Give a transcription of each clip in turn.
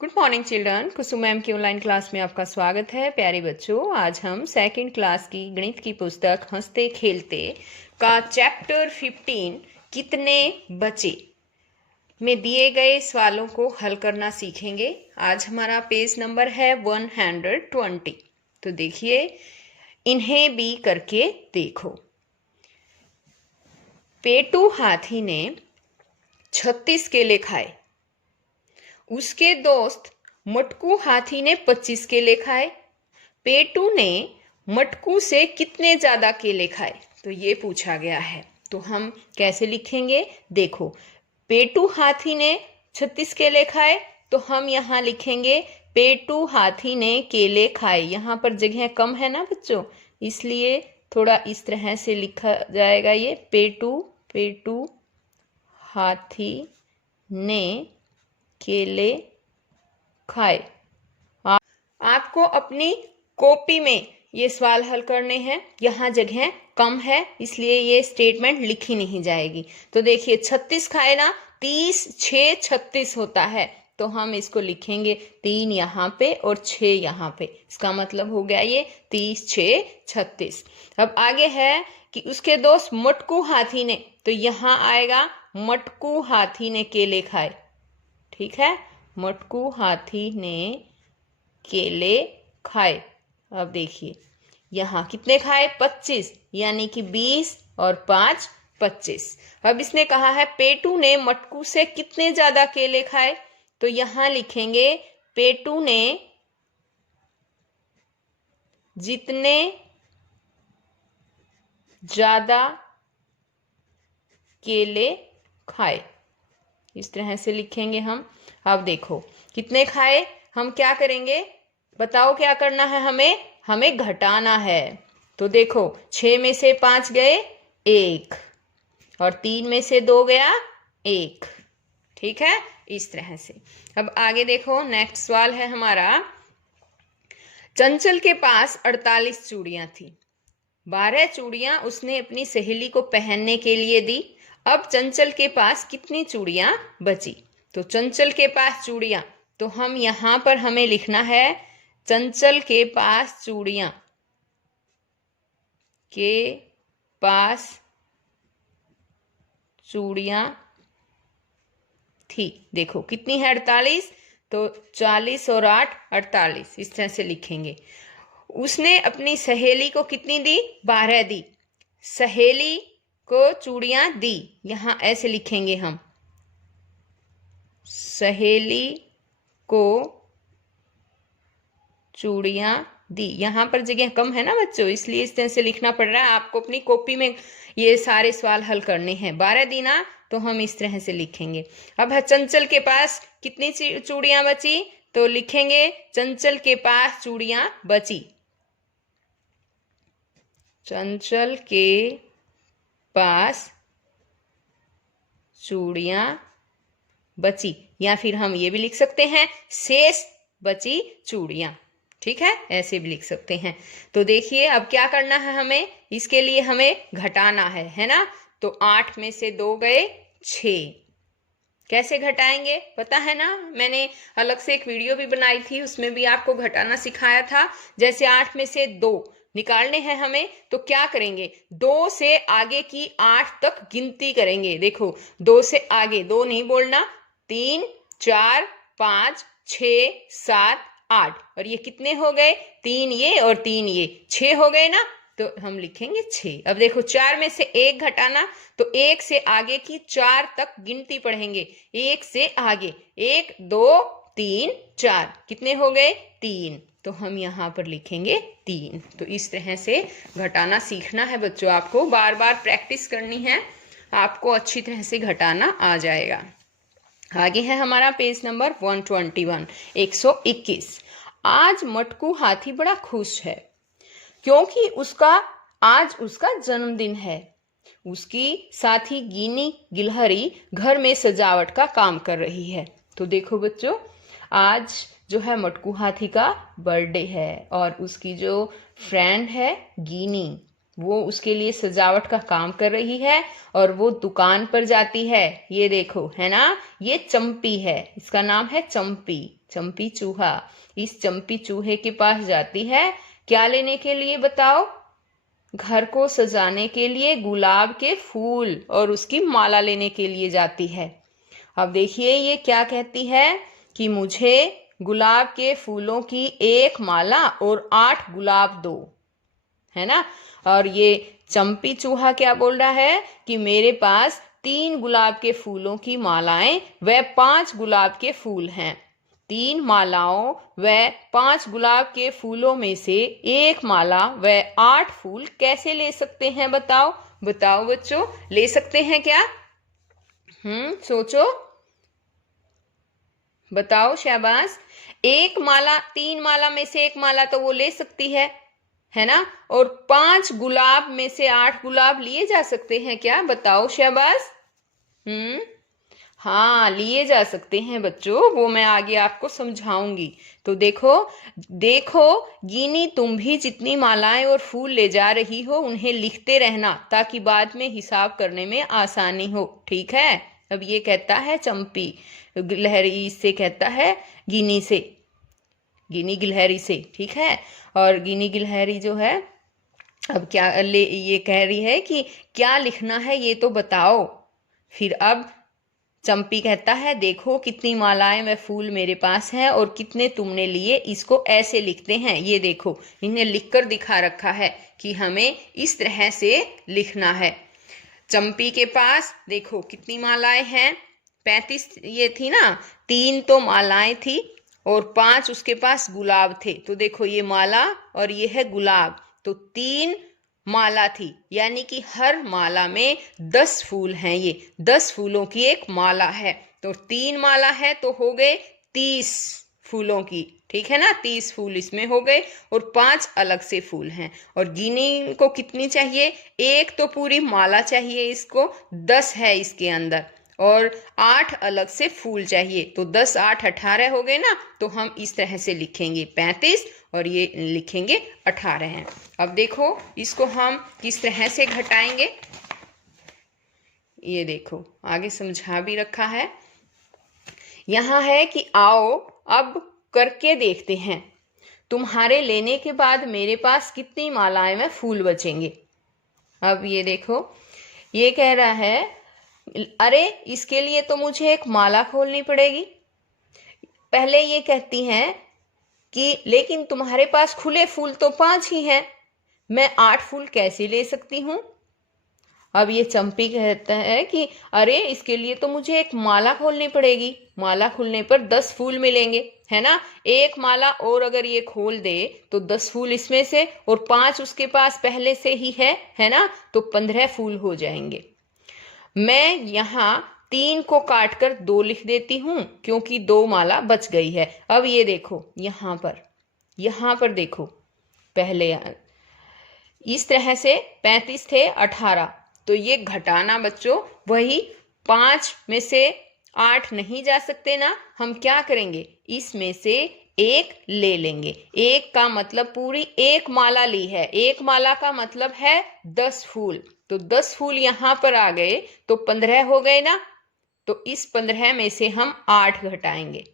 Good morning children. Kusum ma'am की online class में आपका स्वागत है। प्यारे बच्चों, आज हम सेकंड क्लास की गणित की पुस्तक हंसते खेलते का चैप्टर 15 कितने बचे में दिए गए सवालों को हल करना सीखेंगे। आज हमारा पेज नंबर है 120। तो देखिए, इन्हें भी करके देखो। पेटू हाथी ने 36 केले खाए। उसके दोस्त मटकू हाथी ने 25 केले खाए। पेटू ने मटकू से कितने ज्यादा केले खाए, तो ये पूछा गया है। तो हम कैसे लिखेंगे, देखो, पेटू हाथी ने 36 केले खाए, तो हम यहाँ लिखेंगे पेटू हाथी ने केले खाए। यहाँ पर जगह कम है ना बच्चों, इसलिए थोड़ा इस तरह से लिखा जाएगा। ये पेटू हाथी ने केले खाए। आपको अपनी कॉपी में ये सवाल हल करने हैं। यहाँ जगह कम है, इसलिए ये स्टेटमेंट लिखी नहीं जाएगी। तो देखिए, 36 खाए ना, 30 6 36 होता है, तो हम इसको लिखेंगे 3 यहाँ पे और 6 यहाँ पे। इसका मतलब हो गया ये 30 6 36। अब आगे है कि उसके दोस्त मटकू हाथी ने, तो यहाँ आएगा मटकू हाथी ने केले खाए। ठीक है, मटकू हाथी ने केले खाए। अब देखिए, यहाँ कितने खाए, 25, यानी कि 20 और 5 25। अब इसने कहा है पेटू ने मटकू से कितने ज्यादा केले खाए, तो यहाँ लिखेंगे पेटू ने जितने ज्यादा केले खाए। इस तरह से लिखेंगे हम। अब देखो, कितने खाए, हम क्या करेंगे, बताओ क्या करना है हमें घटाना है। तो देखो, 6 में से 5 गए 1 और 3 में से 2 गया 1। ठीक है, इस तरह से। अब आगे देखो, नेक्स्ट सवाल है हमारा। चंचल के पास 48 चूड़ियां थी। 12 चूड़ियां उसने अपनी सहेली को पहनने के लिए दी। अब चंचल के पास कितनी चूड़ियां बची, तो चंचल के पास चूड़ियां, तो हम यहां पर हमें लिखना है चंचल के पास चूड़ियां थी। देखो कितनी है, 48, तो 40 और 8 48, इस तरह से लिखेंगे। उसने अपनी सहेली को कितनी दी, 12 दी। सहेली को चूड़ियां दी, यहां ऐसे लिखेंगे हम, सहेली को चूड़ियां दी। यहां पर जगह कम है ना बच्चों, इसलिए इस तरह से लिखना पड़ रहा है। आपको अपनी कॉपी में ये सारे सवाल हल करने हैं। 12 दी ना, तो हम इस तरह से लिखेंगे। अब है चंचल के पास कितनी चूड़ियां बची, तो लिखेंगे चंचल के पास चूड़ियां बची। चंचल के पास चूड़ियां बची, या फिर हम ये भी लिख सकते हैं शेष बची चूड़ियां। ठीक है, ऐसे भी लिख सकते हैं। तो देखिए, अब क्या करना है हमें, इसके लिए हमें घटाना है ना। तो 8 में से 2 गए 6। कैसे घटाएंगे पता है ना, मैंने अलग से एक वीडियो भी बनाई थी, उसमें भी आपको घटाना सिखाया था। जैसे 8 में से 2 निकालने हैं हमें, तो क्या करेंगे, 2 से आगे की 8 तक गिनती करेंगे। देखो, 2 से आगे 2 नहीं बोलना, 3 4 5 6 7 8, और ये कितने हो गए, 3 ये और 3 ये, 6 हो गए ना, तो हम लिखेंगे 6। अब देखो, 4 में से 1 घटाना, तो 1 से आगे की 4 तक गिनती पढ़ेंगे। 1 से आगे 1 2 3 4, कितने हो गए, 3, तो हम यहाँ पर लिखेंगे 3। तो इस तरह से घटाना सीखना है बच्चों, आपको बार बार प्रैक्टिस करनी है, आपको अच्छी तरह से घटाना आ जाएगा। आगे है हमारा पेज नंबर 121, 121। आज मटकू हाथी बड़ा खुश है क्योंकि आज उसका जन्मदिन है। उसकी साथी गिनी गिलहरी घर में सजावट का काम कर रही है। तो देखो बच्चों, आज जो है मटकू हाथी का बर्थडे है, और उसकी जो फ्रेंड है गिनी, वो उसके लिए सजावट का काम कर रही है और वो दुकान पर जाती है। ये देखो, है ना, ये चंपी है, इसका नाम है चंपी, चंपी चूहा। इस चंपी चूहे के पास जाती है, क्या लेने के लिए बताओ? घर को सजाने के लिए गुलाब के फूल और उसकी माला लेने के लिए जाती है। अब देखिए ये क्या कहती है कि मुझे गुलाब के फूलों की 1 माला और 8 गुलाब दो, है ना। और ये चंपी चूहा क्या बोल रहा है कि मेरे पास 3 गुलाब के फूलों की मालाएं व 5 गुलाब के फूल हैं। 3 मालाओं व 5 गुलाब के फूलों में से 1 माला व 8 फूल कैसे ले सकते हैं? बताओ बताओ बच्चों, ले सकते हैं क्या? सोचो, बताओ, शाबाश। 1 माला, 3 माला में से 1 माला तो वो ले सकती है ना। और 5 गुलाब में से 8 गुलाब लिए जा सकते हैं क्या? बताओ, शाबाश। हाँ, लिए जा सकते हैं बच्चों, वो मैं आगे आपको समझाऊंगी। तो देखो देखो गिनी, तुम भी जितनी मालाएं और फूल ले जा रही हो उन्हें लिखते रहना ताकि बाद में हिसाब करने में आसानी हो, ठीक है। अब ये कहता है चंपी गिलहरी से, कहता है गिनी से, गिनी गिलहरी से, ठीक है। और गिनी गिलहरी जो है अब क्या ये कह रही है कि क्या लिखना है ये तो बताओ। फिर अब चंपी कहता है देखो कितनी मालाएं व फूल मेरे पास हैं और कितने तुमने लिए, इसको ऐसे लिखते हैं। ये देखो इन्हें लिखकर दिखा रखा है कि हमें इस तरह से लिखना है। चंपी के पास देखो कितनी मालाएं हैं, 35 ये थी ना, 3 तो मालाएं थी और 5 उसके पास गुलाब थे। तो देखो ये माला और ये है गुलाब, तो 3 माला थी, यानी कि हर माला में 10 फूल हैं। ये 10 फूलों की एक माला है, तो 3 माला है तो हो गए 30 फूलों की, ठीक है ना। 30 फूल इसमें हो गए और 5 अलग से फूल हैं। और गिनी को कितनी चाहिए? 1 तो पूरी माला चाहिए इसको, 10 है इसके अंदर, और 8 अलग से फूल चाहिए। तो 10 8 18 हो गए ना। तो हम इस तरह से लिखेंगे 35 और ये लिखेंगे 18 हैं। अब देखो इसको हम किस तरह से घटाएंगे, ये देखो आगे समझा भी रखा है। यहाँ है कि आओ अब करके देखते हैं, तुम्हारे लेने के बाद मेरे पास कितनी मालाएं व फूल बचेंगे। अब ये देखो ये कह रहा है अरे इसके लिए तो मुझे एक माला खोलनी पड़ेगी। पहले ये कहती हैं कि लेकिन तुम्हारे पास खुले फूल तो 5 ही हैं, मैं 8 फूल कैसे ले सकती हूँ। अब ये चंपी कहता है कि अरे इसके लिए तो मुझे एक माला खोलनी पड़ेगी, माला खुलने पर 10 फूल मिलेंगे, है ना। एक माला और अगर ये खोल दे तो 10 फूल इसमें से और 5 उसके पास पहले से ही है ना, तो 15 फूल हो जाएंगे। मैं यहाँ 3 को काटकर 2 लिख देती हूँ क्योंकि 2 माला बच गई है। अब ये देखो यहाँ पर देखो, पहले इस तरह से 35 थे 18, तो ये घटाना बच्चों, वही 5 में से 8 नहीं जा सकते ना, हम क्या करेंगे इसमें से 1 ले लेंगे। 1 का मतलब पूरी 1 माला ली है, 1 माला का मतलब है 10 फूल, तो 10 फूल यहाँ पर आ गए तो 15 हो गए ना। तो इस 15 में से हम 8 घटाएंगे,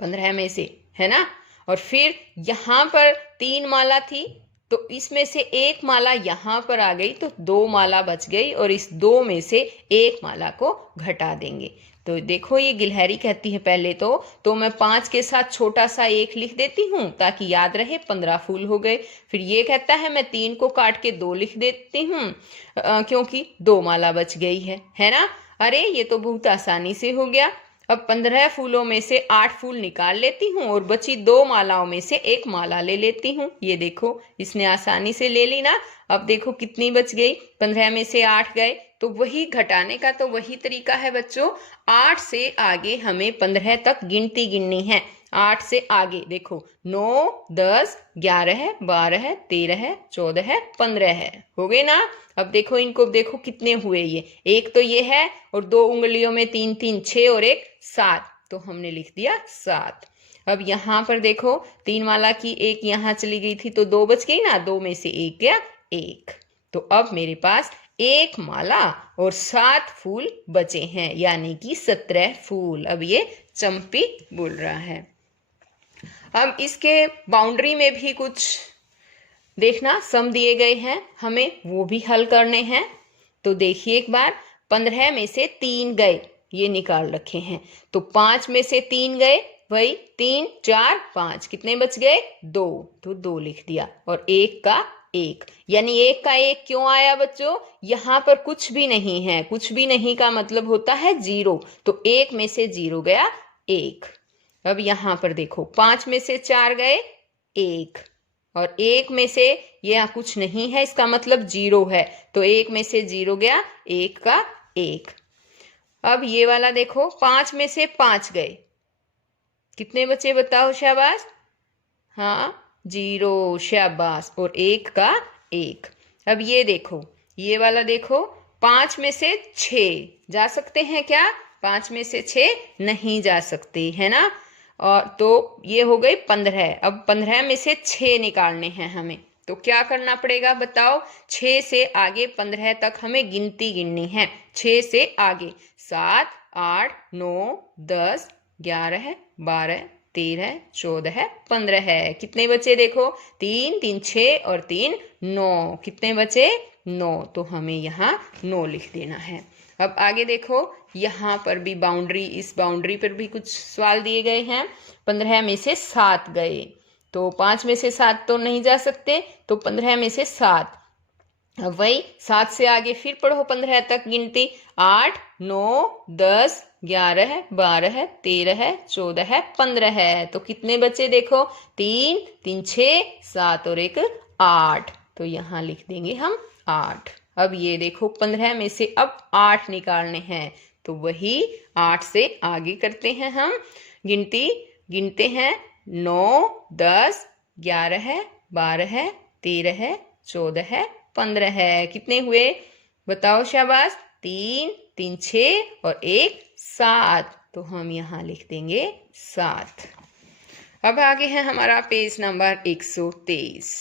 15 में से, है ना। और फिर यहाँ पर 3 माला थी तो इसमें से 1 माला यहाँ पर आ गई तो 2 माला बच गई और इस 2 में से 1 माला को घटा देंगे। तो देखो ये गिलहरी कहती है पहले तो मैं 5 के साथ छोटा सा 1 लिख देती हूँ ताकि याद रहे, 15 फूल हो गए। फिर ये कहता है मैं 3 को काट के 2 लिख देती हूँ क्योंकि 2 माला बच गई है ना। अरे ये तो बहुत आसानी से हो गया। अब 15 फूलों में से 8 फूल निकाल लेती हूँ और बची 2 मालाओं में से 1 माला ले लेती हूँ। ये देखो इसने आसानी से ले ली ना। अब देखो कितनी बच गई, 15 में से 8 गए, तो वही घटाने का तो वही तरीका है बच्चों। 8 से आगे हमें 15 तक गिनती गिननी है। 8 से आगे देखो 9 10 11 12 13 14 15 हो गए ना। अब देखो इनको देखो कितने हुए, ये एक तो ये है और 2 उंगलियों में 3 3 6 और 1 7, तो हमने लिख दिया 7। अब यहाँ पर देखो 3 माला की 1 यहाँ चली गई थी तो 2 बच गई ना, 2 में से 1 गया, 1। तो अब मेरे पास 1 माला और 7 फूल बचे हैं, यानी कि 17 फूल। अब ये चंपी बोल रहा है। अब इसके बाउंड्री में भी कुछ देखना सम दिए गए हैं, हमें वो भी हल करने हैं। तो देखिए एक बार, 15 में से 3 गए, ये निकाल रखे हैं। तो 5 में से 3 गए, वही 3 4 5, कितने बच गए? 2। तो 2 लिख दिया। और 1 का 1, यानी 1 का 1 क्यों आया बच्चों? यहाँ पर कुछ भी नहीं है, कुछ भी नहीं का मतलब होता है 0। तो 1 में से 0 गया 1। अब यहाँ पर देखो, 5 में से 4 गए 1, और 1 में से यहाँ कुछ नहीं है, इसका मतलब 0 है। तो 1 में से 0 गया 1 का 1। अब ये वाला देखो, 5 में से 5 गए, कितने बचे बताओ? शाबाश, हाँ 0, शाबाश। और 1 का 1। अब ये देखो, ये वाला देखो, 5 में से 6 जा सकते हैं क्या? 5 में से 6 नहीं जा सकते, है ना। और तो ये हो गई 15। अब 15 में से 6 निकालने हैं हमें, तो क्या करना पड़ेगा बताओ? 6 से आगे 15 तक हमें गिनती गिननी है। 6 से आगे 7 8 9 10 11 12 13 14 15, कितने बचे देखो? 3 3 6 और 3 9, कितने बचे? 9। तो हमें यहाँ 9 लिख देना है। अब आगे देखो, यहाँ पर भी बाउंड्री, इस बाउंड्री पर भी कुछ सवाल दिए गए हैं। 15 में से 7 गए, तो 5 में से 7 तो नहीं जा सकते, तो 15 में से 7। अब वही 7 से आगे फिर पढ़ो 15 तक गिनती, 8 9 10 11 12 13 14 15। तो कितने बचे देखो? 3 3 6 7 और 1 8। तो यहाँ लिख देंगे हम 8। अब ये देखो, 15 में से अब 8 निकालने हैं, तो वही 8 से आगे करते हैं हम गिनती, गिनते हैं 9 10 11 12 13 14 15, कितने हुए बताओ? शाबाश, 3 3 6 और 1 7। तो हम यहाँ लिख देंगे 7। अब आगे है हमारा पेज नंबर 123।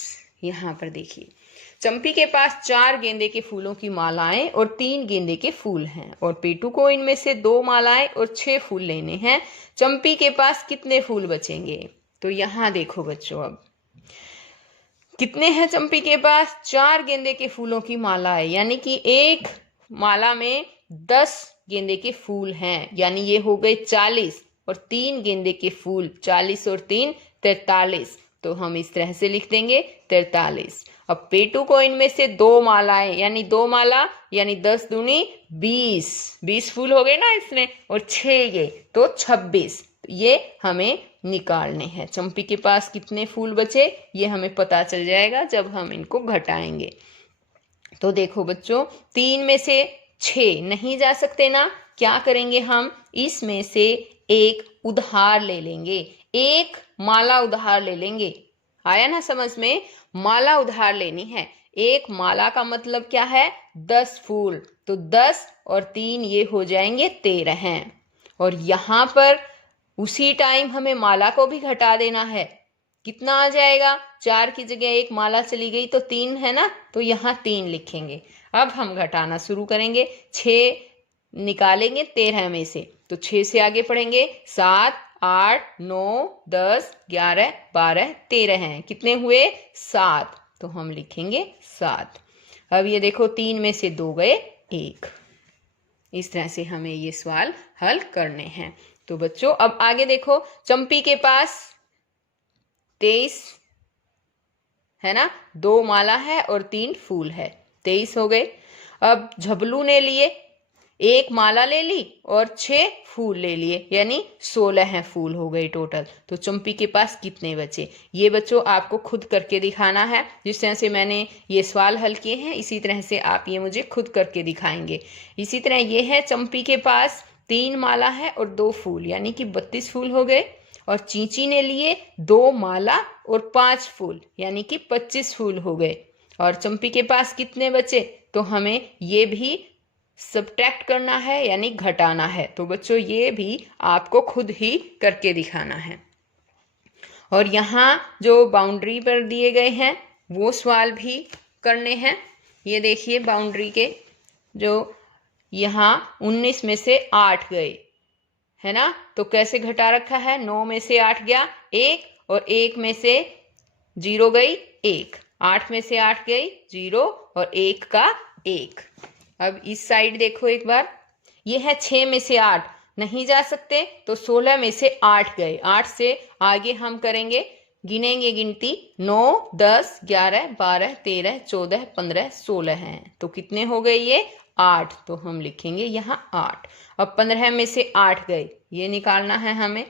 यहाँ पर देखिए, चंपी के पास 4 गेंदे के फूलों की मालाएं और 3 गेंदे के फूल हैं, और पेटू को इनमें से 2 मालाएं और 6 फूल लेने हैं। चंपी के पास कितने फूल बचेंगे? तो यहाँ देखो बच्चों, अब कितने हैं चंपी के पास? 4 गेंदे के फूलों की माला है, यानी कि एक माला में 10 गेंदे के फूल हैं, यानी ये हो गए 40। और 3 गेंदे के फूल, 40 और 3 43। तो हम इस तरह से लिख देंगे 43। अब पेटू को इनमें से 2 मालाएं, यानी 2 माला यानी 10 दूनी 20, 20 फूल हो गए ना इसमें, और 6 ये, तो 26। ये हमें निकालने हैं। चंपी के पास कितने फूल बचे ये हमें पता चल जाएगा जब हम इनको घटाएंगे। तो देखो बच्चों, 3 में से 6 नहीं जा सकते ना, क्या करेंगे हम? इसमें से एक उधार ले लेंगे, एक माला उधार ले लेंगे। आया ना समझ में? माला उधार लेनी है। एक माला का मतलब क्या है? 10 फूल। तो 10 और 3 ये हो जाएंगे 13 हैं। और यहाँ पर उसी टाइम हमें माला को भी घटा देना है। कितना आ जाएगा? 4 की जगह एक माला चली गई तो 3 है ना, तो यहाँ 3 लिखेंगे। अब हम घटाना शुरू करेंगे। 6 निकालेंगे 13 में से, तो 6 से आगे पढ़ेंगे 7 8 9 10 11 12 13 हैं, कितने हुए? 7। तो हम लिखेंगे 7। अब ये देखो, 3 में से 2 गए 1। इस तरह से हमें ये सवाल हल करने हैं। तो बच्चों अब आगे देखो, चंपी के पास 23 है ना, 2 माला है और 3 फूल है, 23 हो गए। अब झबलू ने लिए, 1 माला ले ली और 6 फूल ले लिए, यानी 16 फूल हो गए टोटल। तो चंपी के पास कितने बचे? ये बच्चों आपको खुद करके दिखाना है। जिस तरह से मैंने ये सवाल हल किए हैं इसी तरह से आप ये मुझे खुद करके दिखाएंगे। इसी तरह ये है, चंपी के पास 3 माला है और 2 फूल, यानी कि 32 फूल हो गए। और चींची ने लिए 2 माला और 5 फूल, यानी कि 25 फूल हो गए। और चंपी के पास कितने बचे? तो हमें ये भी सब्ट्रैक्ट करना है, यानी घटाना है। तो बच्चों ये भी आपको खुद ही करके दिखाना है। और यहाँ जो बाउंड्री पर दिए गए हैं वो सवाल भी करने हैं। ये देखिए बाउंड्री के जो यहाँ 19 में से 8 गए है ना, तो कैसे घटा रखा है, 9 में से 8 गया 1 और 1 में से 0 गई 1, 8 में से 8 गई 0 और 1 का 1। अब इस साइड देखो एक बार, ये है 6 में से 8 नहीं जा सकते तो 16 में से 8 गए, 8 से आगे हम करेंगे, गिनेंगे गिनती 9 10 11 12 13 14 15 16 हैं, तो कितने हो गए ये 8, तो हम लिखेंगे यहाँ 8। अब 15 में से 8 गए, ये निकालना है हमें,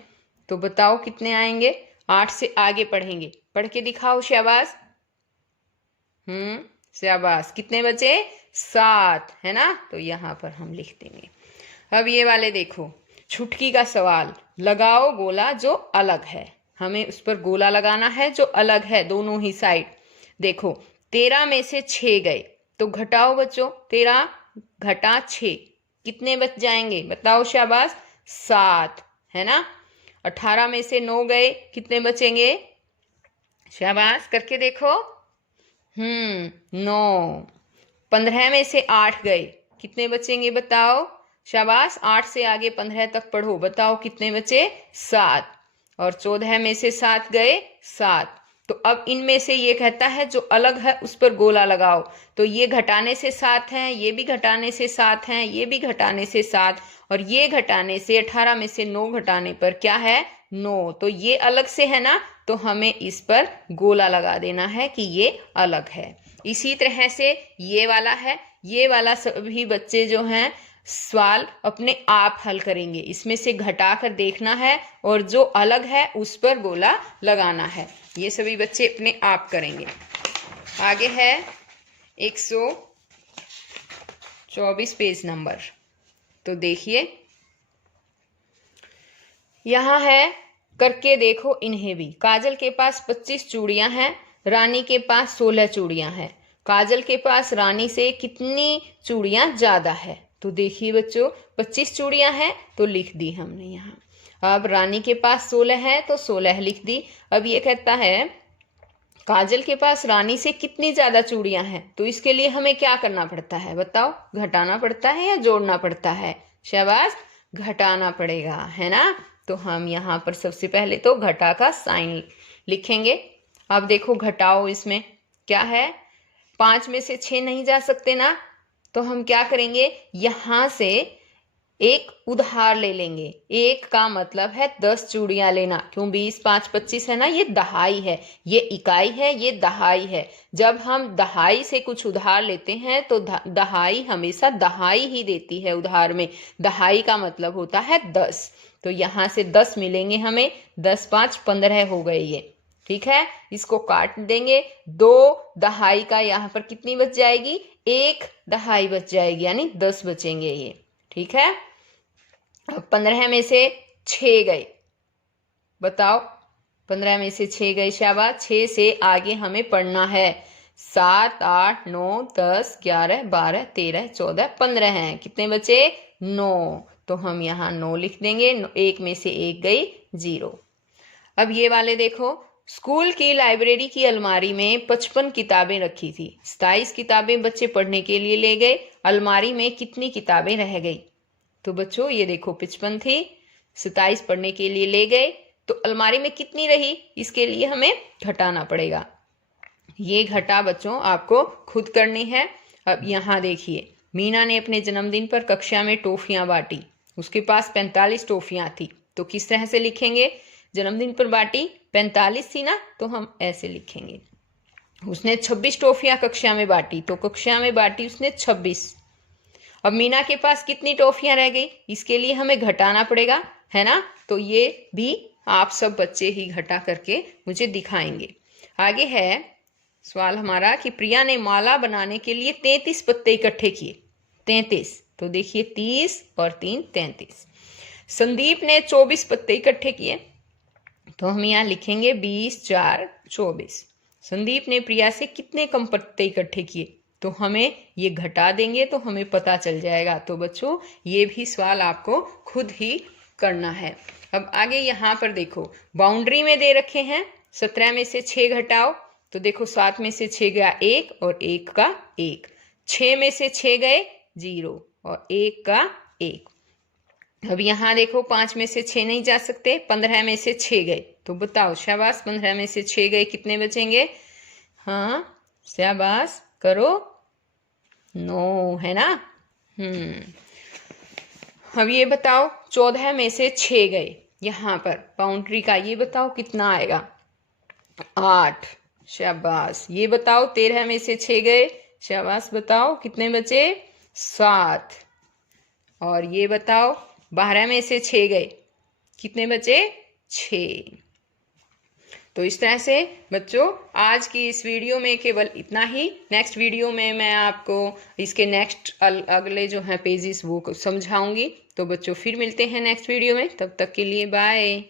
तो बताओ कितने आएंगे, 8 से आगे पढ़ेंगे, पढ़ के दिखाओ शाबाश। शाबाश, कितने बचे 7 है ना, तो यहाँ पर हम लिख देंगे। अब ये वाले देखो, छुटकी का सवाल, लगाओ गोला जो अलग है, हमें उस पर गोला लगाना है जो अलग है दोनों ही साइड। देखो 13 में से 6 गए, तो घटाओ बच्चों, 13 घटा 6 कितने बच जाएंगे बताओ शाबाश, 7 है ना। 18 में से 9 गए, कितने बचेंगे, शाबाश करके देखो, 9। 15 में से 8 गए, कितने बचेंगे बताओ, शाबाश, 8 से आगे 15 तक पढ़ो, बताओ कितने बचे 7। और 14 में से 7 गए 7, तो अब इनमें से ये कहता है जो अलग है उस पर गोला लगाओ, तो ये घटाने से 7 हैं, ये भी घटाने से 7 हैं, ये भी घटाने से 7 और ये घटाने से 18 में से 9 घटाने पर क्या है 9, तो ये अलग से है ना, तो हमें इस पर गोला लगा देना है कि ये अलग है। इसी तरह से ये वाला है, ये वाला सभी बच्चे जो हैं सवाल अपने आप हल करेंगे, इसमें से घटा कर देखना है और जो अलग है उस पर गोला लगाना है, ये सभी बच्चे अपने आप करेंगे। आगे है 124 पेज नंबर, तो देखिए यहाँ है, करके देखो इन्हें भी। काजल के पास 25 चूड़ियां हैं, रानी के पास 16 चूड़ियां हैं, काजल के पास रानी से कितनी चूड़ियां ज्यादा है, तो देखिए बच्चों 25 चूड़ियां हैं तो लिख दी हमने यहाँ। अब रानी के पास 16 है तो 16 लिख दी। अब ये कहता है काजल के पास रानी से कितनी ज्यादा चूड़ियां हैं, तो इसके लिए हमें क्या करना पड़ता है बताओ, घटाना पड़ता है या जोड़ना पड़ता है, शाबाश घटाना पड़ेगा है ना। तो हम यहाँ पर सबसे पहले तो घटा का साइन लिखेंगे। अब देखो घटाओ, इसमें क्या है, 5 में से 6 नहीं जा सकते ना, तो हम क्या करेंगे, यहां से एक उधार ले लेंगे। एक का मतलब है 10 चूड़ियां लेना, क्यों 20 5 25 है ना, ये दहाई है, ये इकाई है, ये दहाई है। जब हम दहाई से कुछ उधार लेते हैं तो दहाई हमेशा दहाई ही देती है उधार में, दहाई का मतलब होता है 10, तो यहाँ से 10 मिलेंगे हमें, 10 5 15 हो गए ये, ठीक है। इसको काट देंगे, 2 दहाई का यहाँ पर कितनी बच जाएगी, 1 दहाई बच जाएगी, यानी 10 बचेंगे ये, ठीक है। अब 15 में से 6 गए, बताओ 15 में से 6 गए, शाबाश, 6 से आगे हमें पढ़ना है, 7 8 9 10 11 12 13 14 15 हैं, कितने बचे 9, तो हम यहाँ 9 लिख देंगे, 1 में से 1 गई 0। अब ये वाले देखो, स्कूल की लाइब्रेरी की अलमारी में 55 किताबें रखी थी, 27 किताबें बच्चे पढ़ने के लिए ले गए, अलमारी में कितनी किताबें रह गई, तो बच्चों ये देखो 55 थी, 27 पढ़ने के लिए ले गए, तो अलमारी में कितनी रही, इसके लिए हमें घटाना पड़ेगा। ये घटा बच्चों आपको खुद करनी है। अब यहाँ देखिए, मीना ने अपने जन्मदिन पर कक्षा में टॉफियां बांटी, उसके पास 45 टॉफियां थी, तो किस तरह से लिखेंगे, जन्मदिन पर बांटी 45 थी ना, तो हम ऐसे लिखेंगे। उसने 26 टॉफियां कक्षा में बांटी, तो कक्षा में बांटी उसने 26। अब मीना के पास कितनी टॉफियां रह गई, इसके लिए हमें घटाना पड़ेगा है ना, तो ये भी आप सब बच्चे ही घटा करके मुझे दिखाएंगे। आगे है सवाल हमारा कि प्रिया ने माला बनाने के लिए 33 पत्ते इकट्ठे किए, 33, तो देखिए 30 और 3 33। संदीप ने 24 पत्ते इकट्ठे किए, तो हम यहाँ लिखेंगे 20 4 24। संदीप ने प्रिया से कितने कम पत्ते इकट्ठे किए, तो हमें ये घटा देंगे तो हमें पता चल जाएगा। तो बच्चों ये भी सवाल आपको खुद ही करना है। अब आगे यहाँ पर देखो, बाउंड्री में दे रखे हैं 17 में से 6 घटाओ, तो देखो 7 में से 6 गया 1 और 1 का 1, 6 में से 6 गए 0 और 1 का 1। अब यहाँ देखो 5 में से 6 नहीं जा सकते, 15 में से 6 गए, तो बताओ शाबाश, 15 में से 6 गए कितने बचेंगे? हाँ शाबाश करो, 9 है ना। अब ये बताओ 14 में से 6 गए, यहाँ पर बाउंड्री का ये बताओ कितना आएगा? 8, शाबाश। ये बताओ 13 में से 6 गए, शाबाश बताओ कितने बचे? 7। और ये बताओ 12 में से 6 गए, कितने बचे? 6। तो इस तरह से बच्चों आज की इस वीडियो में केवल इतना ही। नेक्स्ट वीडियो में मैं आपको इसके नेक्स्ट अगले जो हैं पेजेस वो समझाऊंगी। तो बच्चों फिर मिलते हैं नेक्स्ट वीडियो में, तब तक के लिए बाय।